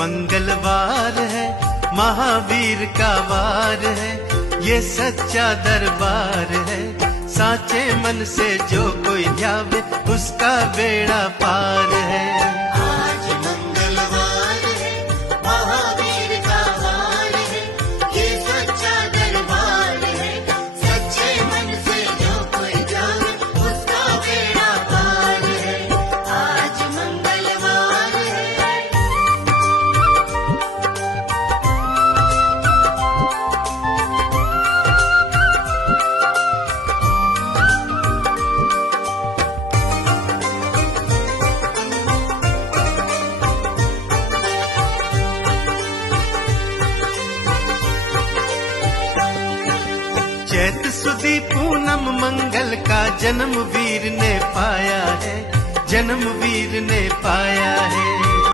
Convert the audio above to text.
मंगलवार है, महावीर का वार है, ये सच्चा दरबार है। साचे मन से जो कोई ध्यावे उसका बेड़ा पार है। आज मंगलवार है, महावीर का वार है, ये सच्चा दरबार है। सच्चे मन से जो कोई जावे उसका बेड़ा पार है। आज मंगलवार है। चैत सुदी पूनम मंगल का जन्म वीर ने पाया है, जन्म वीर ने पाया है।